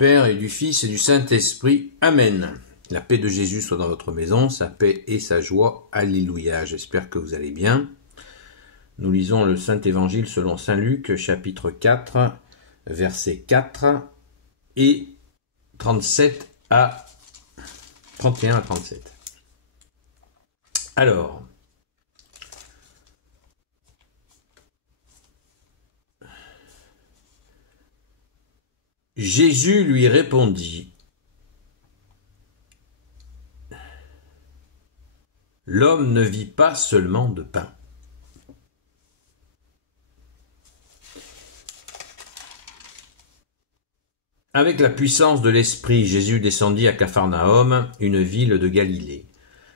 Père et du Fils et du Saint-Esprit. Amen. La paix de Jésus soit dans votre maison, sa paix et sa joie. Alléluia. J'espère que vous allez bien. Nous lisons le Saint-Évangile selon Saint Luc, chapitre 4, versets 4 et 37 à 31 à 37. Alors, Jésus lui répondit: l'homme ne vit pas seulement de pain. Avec la puissance de l'Esprit, Jésus descendit à Capharnaüm, une ville de Galilée.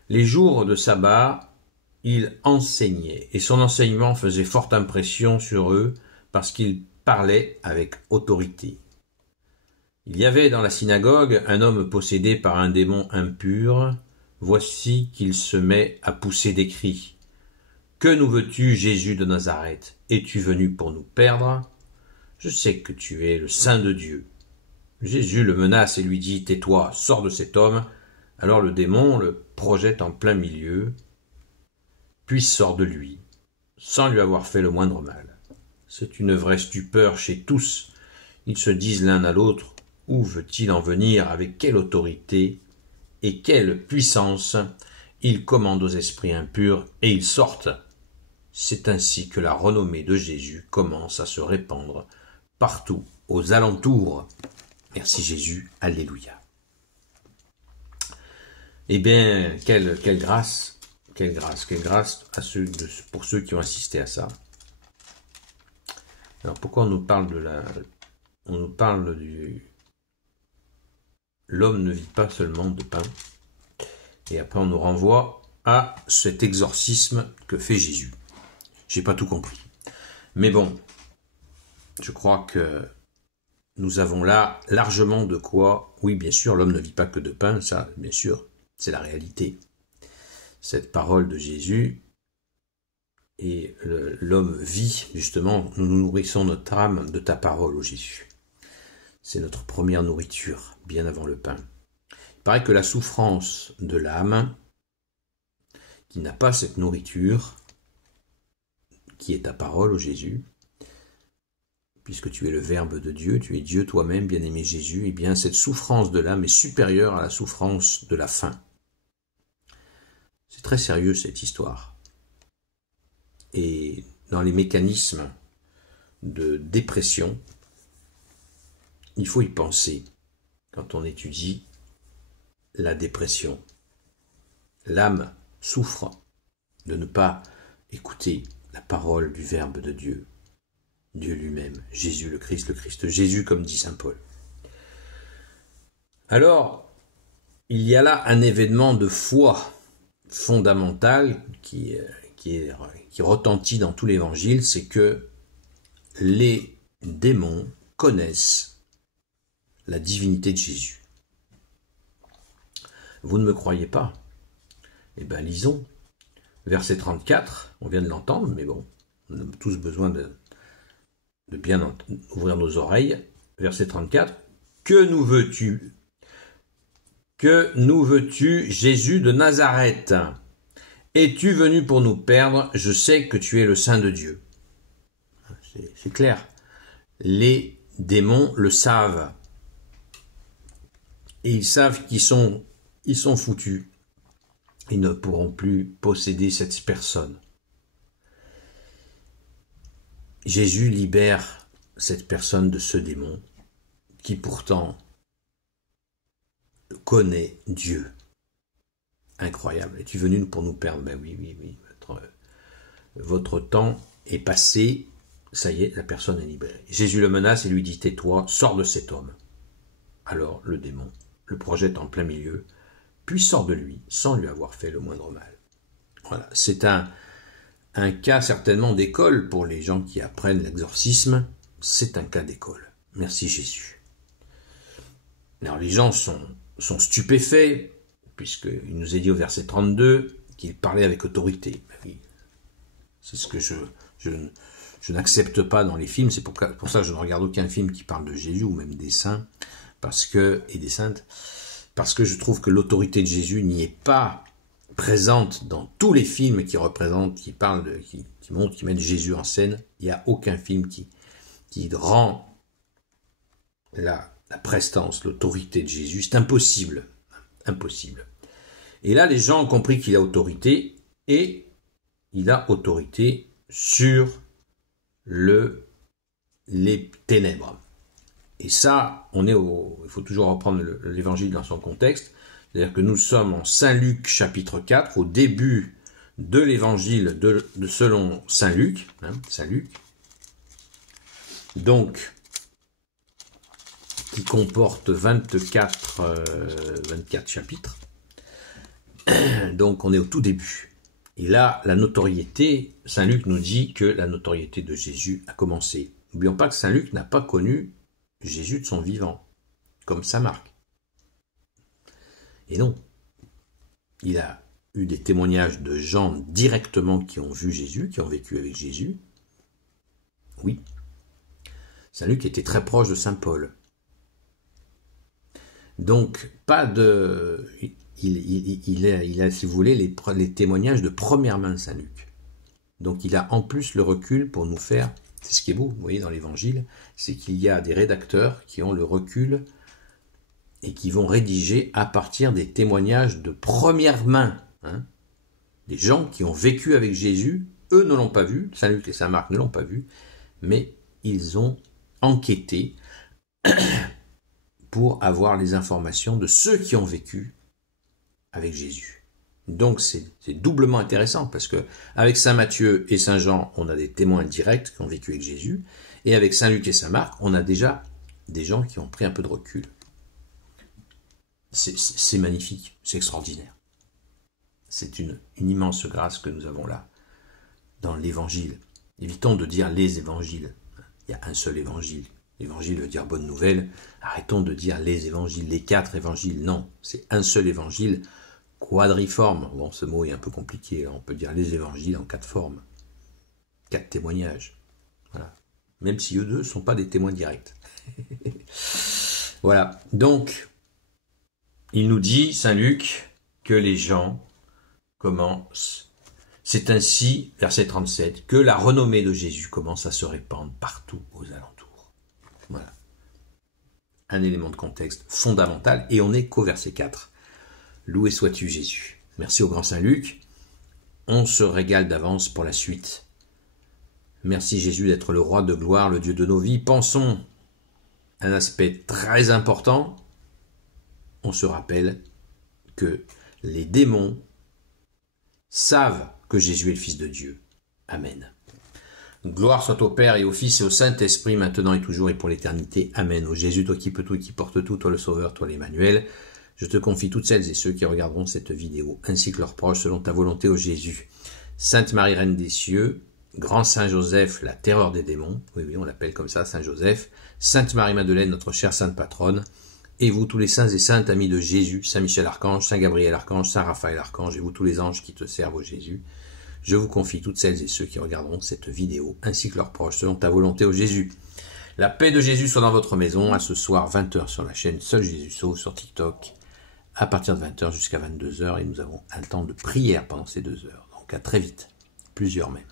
Les jours de sabbat, il enseignait, et son enseignement faisait forte impression sur eux, parce qu'il parlait avec autorité. Il y avait dans la synagogue un homme possédé par un démon impur. Voici qu'il se met à pousser des cris. « Que nous veux-tu, Jésus de Nazareth? Es-tu venu pour nous perdre? Je sais que tu es le Saint de Dieu. » Jésus le menace et lui dit: « Tais-toi, sors de cet homme. » Alors le démon le projette en plein milieu, puis sort de lui, sans lui avoir fait le moindre mal. C'est une vraie stupeur chez tous. Ils se disent l'un à l'autre: où veut-il en venir? Avec quelle autorité et quelle puissance il commande aux esprits impurs et ils sortent. C'est ainsi que la renommée de Jésus commence à se répandre partout aux alentours. Merci Jésus, alléluia. Eh bien, quelle grâce pour ceux qui ont assisté à ça. Alors pourquoi on nous parle du l'homme ne vit pas seulement de pain, et après on nous renvoie à cet exorcisme que fait Jésus. J'ai pas tout compris. Mais bon, je crois que nous avons là largement de quoi. Oui, bien sûr, l'homme ne vit pas que de pain, ça, bien sûr, c'est la réalité. Cette parole de Jésus, et l'homme vit, justement, nous nourrissons notre âme de ta parole, ô Jésus. C'est notre première nourriture, bien avant le pain. Il paraît que la souffrance de l'âme, qui n'a pas cette nourriture, qui est ta parole, ô Jésus, puisque tu es le Verbe de Dieu, tu es Dieu toi-même, bien-aimé Jésus, et bien cette souffrance de l'âme est supérieure à la souffrance de la faim. C'est très sérieux cette histoire. Et dans les mécanismes de dépression, il faut y penser quand on étudie la dépression. L'âme souffre de ne pas écouter la parole du Verbe de Dieu, Dieu lui-même, Jésus le Christ Jésus comme dit saint Paul. Alors, il y a là un événement de foi fondamental qui retentit dans tout l'évangile, c'est que les démons connaissent la divinité de Jésus. Vous ne me croyez pas? Eh bien, lisons. Verset 34, on vient de l'entendre, mais bon, on a tous besoin de bien ouvrir nos oreilles. Verset 34, « Que nous veux-tu? Que nous veux-tu, Jésus de Nazareth? Es-tu venu pour nous perdre? Je sais que tu es le Saint de Dieu. » C'est clair. Les démons le savent. Et ils savent qu'ils sont foutus. Ils ne pourront plus posséder cette personne. Jésus libère cette personne de ce démon qui pourtant connaît Dieu. Incroyable. Es-tu venu pour nous perdre? Ben oui. Votre temps est passé. Ça y est, la personne est libérée. Jésus le menace et lui dit: tais-toi, sors de cet homme. Alors le démon le projette en plein milieu, puis sort de lui, sans lui avoir fait le moindre mal. Voilà, c'est un cas certainement d'école pour les gens qui apprennent l'exorcisme, c'est un cas d'école. Merci Jésus. Alors les gens sont stupéfaits, puisqu'il nous est dit au verset 32 qu'il parlait avec autorité. Oui, c'est ce que je n'accepte pas dans les films, c'est pour ça que je ne regarde aucun film qui parle de Jésus, ou même des saints, et des saintes, parce que je trouve que l'autorité de Jésus n'y est pas présente dans tous les films qui représentent, qui parlent, qui montrent, qui mettent Jésus en scène. Il n'y a aucun film qui rend la prestance, l'autorité de Jésus. C'est impossible. Impossible. Et là, les gens ont compris qu'il a autorité, et il a autorité sur les ténèbres. Et ça, il faut toujours reprendre l'évangile dans son contexte. C'est-à-dire que nous sommes en Saint Luc chapitre 4, au début de l'évangile selon Saint Luc. Saint Luc. Donc, qui comporte 24 chapitres. Donc, on est au tout début. Et là, la notoriété, Saint Luc nous dit que la notoriété de Jésus a commencé. N'oublions pas que Saint Luc n'a pas connu Jésus de son vivant, comme Saint Marc. Et non, il a eu des témoignages de gens directement qui ont vu Jésus, qui ont vécu avec Jésus. Oui, Saint Luc était très proche de Saint Paul. Donc, il a, si vous voulez, les témoignages de première main, Saint Luc. Donc, il a en plus le recul pour nous faire, c'est ce qui est beau, vous voyez, dans l'Évangile, c'est qu'il y a des rédacteurs qui ont le recul et qui vont rédiger à partir des témoignages de première main. Des gens qui ont vécu avec Jésus, eux ne l'ont pas vu, Saint Luc et Saint Marc ne l'ont pas vu, mais ils ont enquêté pour avoir les informations de ceux qui ont vécu avec Jésus. Donc c'est doublement intéressant, parce que avec Saint Matthieu et Saint Jean, on a des témoins directs qui ont vécu avec Jésus, et avec Saint Luc et Saint Marc, on a déjà des gens qui ont pris un peu de recul. C'est magnifique, c'est extraordinaire. C'est une immense grâce que nous avons là, dans l'Évangile. Évitons de dire les évangiles. Il y a un seul évangile. L'évangile veut dire bonne nouvelle. Arrêtons de dire les évangiles, les 4 évangiles. Non, c'est un seul évangile quadriforme. Bon, ce mot est un peu compliqué. On peut dire les évangiles en 4 formes. 4 témoignages. Voilà. Même si eux deux ne sont pas des témoins directs. Voilà. Donc, il nous dit, Saint Luc, que les gens commencent. C'est ainsi, verset 37, que la renommée de Jésus commence à se répandre partout aux alentours. Voilà. Un élément de contexte fondamental, et on n'est qu'au verset 4. Loué sois-tu Jésus. Merci au grand Saint Luc. On se régale d'avance pour la suite. Merci Jésus d'être le roi de gloire, le Dieu de nos vies. Pensons à un aspect très important. On se rappelle que les démons savent que Jésus est le Fils de Dieu. Amen. Gloire soit au Père et au Fils et au Saint-Esprit, maintenant et toujours et pour l'éternité. Amen. Ô Jésus, toi qui peux tout et qui porte tout, toi le Sauveur, toi l'Emmanuel, je te confie toutes celles et ceux qui regarderont cette vidéo, ainsi que leurs proches, selon ta volonté, ô Jésus. Sainte Marie, Reine des cieux, Grand Saint Joseph, la terreur des démons, oui, on l'appelle comme ça, Saint Joseph, Sainte Marie-Madeleine, notre chère Sainte Patronne, et vous tous les saints et saintes amis de Jésus, Saint Michel Archange, Saint Gabriel Archange, Saint Raphaël Archange, et vous tous les anges qui te servent, ô Jésus, je vous confie toutes celles et ceux qui regarderont cette vidéo, ainsi que leurs proches, selon ta volonté, ô Jésus. La paix de Jésus soit dans votre maison, à ce soir, 20h sur la chaîne Seul Jésus Sauve sur TikTok, à partir de 20h jusqu'à 22h, et nous avons un temps de prière pendant ces 2 heures. Donc à très vite, plusieurs même.